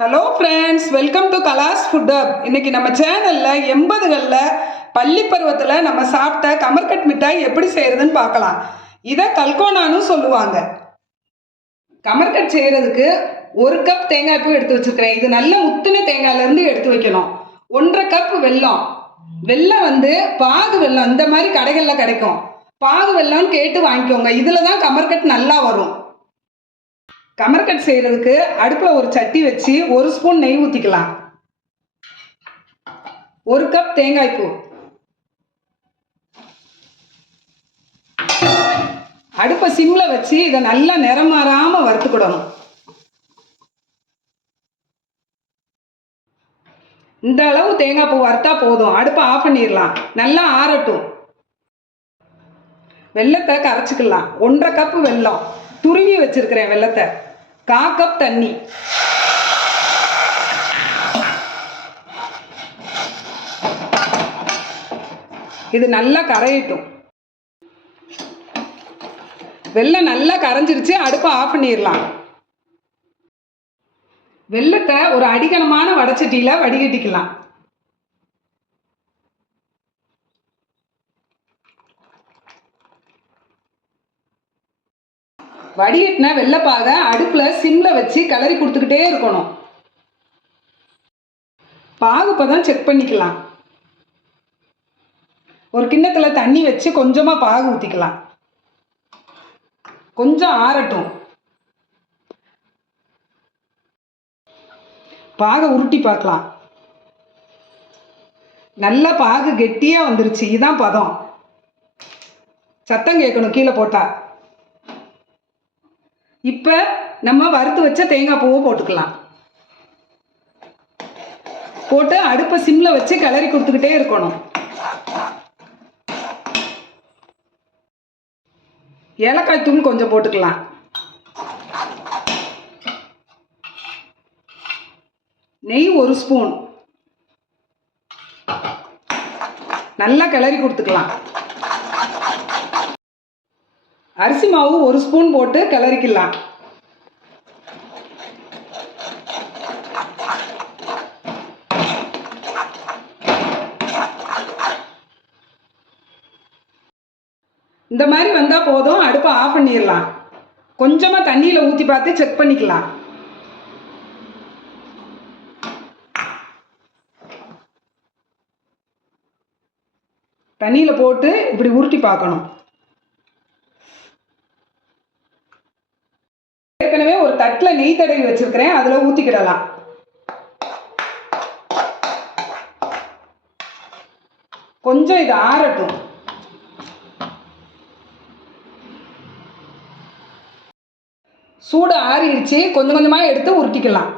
Hello friends welcome to Kala's food up இன்னைக்கு நம்ம சேனலில் எண்பதுகளில் பள்ளி பருவத்தில் நம்ம சாப்பிட்ட கமர்கட் மிட்டாய் எப்படி செய்கிறதுன்னு பார்க்கலாம். இதை கல்கோனான்னு சொல்லுவாங்க. கமர்கட் செய்கிறதுக்கு ஒரு கப் தேங்காய் பூ எடுத்து வச்சுருக்கிறேன். இது நல்ல முத்தின தேங்காயிலேருந்து எடுத்து வைக்கணும். ஒன்றரை கப் வெல்லம். வெல்லம் வந்து பாகு வெல்லம் இந்த மாதிரி கடைகளில் கிடைக்கும். பாகு வெல்லம்னு கேட்டு வாங்கிக்கோங்க. இதில் தான் கமர்கட் நல்லா வரும். கமர்கட் செய்கிறதுக்கு அடுப்பில் ஒரு சட்டி வச்சு ஒரு ஸ்பூன் நெய் ஊற்றிக்கலாம் ஒரு கப் தேங்காய் பூ. அடுப்பை சிம்மில் வச்சு இதை நல்லா நிறம் மாறாமல் வறுத்துக்கிடணும். இந்த அளவு தேங்காய் பூ வறுத்தா போதும். அடுப்பை ஆஃப் பண்ணிடலாம். நல்லா ஆறட்டும். வெள்ளத்தை கரைச்சிக்கலாம். ஒன்றரை கப்பு வெல்லம். துருவி வச்சுருக்கிறேன் வெள்ளத்தை கா கப் தண்ணி. இது நல்லா கரையட்டும். வெள்ளம் நல்லா கரைஞ்சிருச்சு அடுப்பை ஆஃப் பண்ணிடலாம். வெள்ளத்தை ஒரு அடிக்கணமான வடச்சட்டியில் வடிகட்டிக்கலாம். வடிகட்டின வெள்ளைப்பாக அடுப்பில் சிம்மில் வச்சு கிளறி கொடுத்துக்கிட்டே இருக்கணும். பாகுப்பதம் செக் பண்ணிக்கலாம். ஒரு கிண்ணத்தில் தண்ணி வச்சு கொஞ்சமாக பாகு ஊற்றிக்கலாம் கொஞ்சம் ஆறட்டும். பாகை உருட்டி பார்க்கலாம். நல்ல பாகு கெட்டியாக வந்துருச்சு. இதுதான் பதம். சத்தம் கேட்கணும். கீழே போட்டால் இப்போ நம்ம வறுத்து வச்ச தேங்காய் பூவை போட்டுக்கலாம். போட்டு அடுப்பை சிம்மில் வச்சு கிளறி கொடுத்துக்கிட்டே இருக்கணும். ஏலக்காய் தூள் கொஞ்சம் போட்டுக்கலாம். நெய் ஒரு ஸ்பூன். நல்லா கிளறி கொடுத்துக்கலாம். அரிசி மாவு ஒரு ஸ்பூன் போட்டு கிளறிக்கலாம். இந்த மாதிரி வந்தால் போதும் அடுப்பை ஆஃப் பண்ணிடலாம். கொஞ்சமாக தண்ணியில் ஊற்றி பார்த்து செக் பண்ணிக்கலாம். தண்ணியில் போட்டு இப்படி உருட்டி பார்க்கணும். ஏற்கனவே ஒரு தட்டில் நெய் தடவி வச்சிருக்கிறேன். அதில் ஊற்றிக்கிடலாம் கொஞ்சம் இது ஆறட்டும். சூடு ஆறிடுச்சு. கொஞ்சம் கொஞ்சமாக எடுத்து உருட்டிக்கலாம்.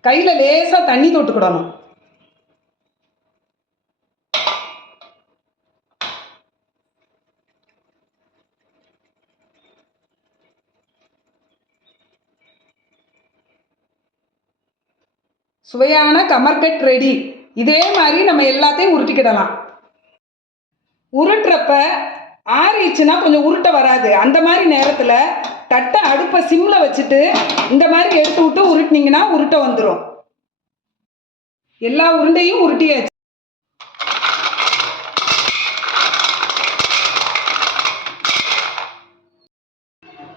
கையில் லேசாக தண்ணி தொட்டுக்கிடணும். சுவையான கமர்கட் ரெடி இதே மாதிரி நம்ம எல்லாத்தையும் உருட்டிக்கிடலாம். உருட்டுறப்ப ஆறிடுச்சுன்னா கொஞ்சம் உருட்ட வராது. அந்த மாதிரி நேரத்தில் தட்டை அடுப்பை சிம்மில் வச்சுட்டு இந்த மாதிரி எடுத்து விட்டு உருட்டினீங்கன்னா உருட்ட வந்துடும் எல்லா உருண்டையும் உருட்டியாச்சு.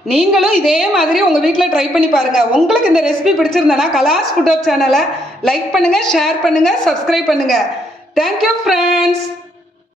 நீங்களும் இதே மாதிரி உங்கள் வீட்டில் ட்ரை பண்ணி பாருங்கள் உங்களுக்கு இந்த ரெசிபி பிடிச்சிருந்தேன்னா கலாஸ் ஃபுட் சேனலை லைக் பண்ணுங்கள் ஷேர் பண்ணுங்கள் சப்ஸ்கிரைப் பண்ணுங்கள் தேங்க்யூ ஃப்ரெண்ட்ஸ்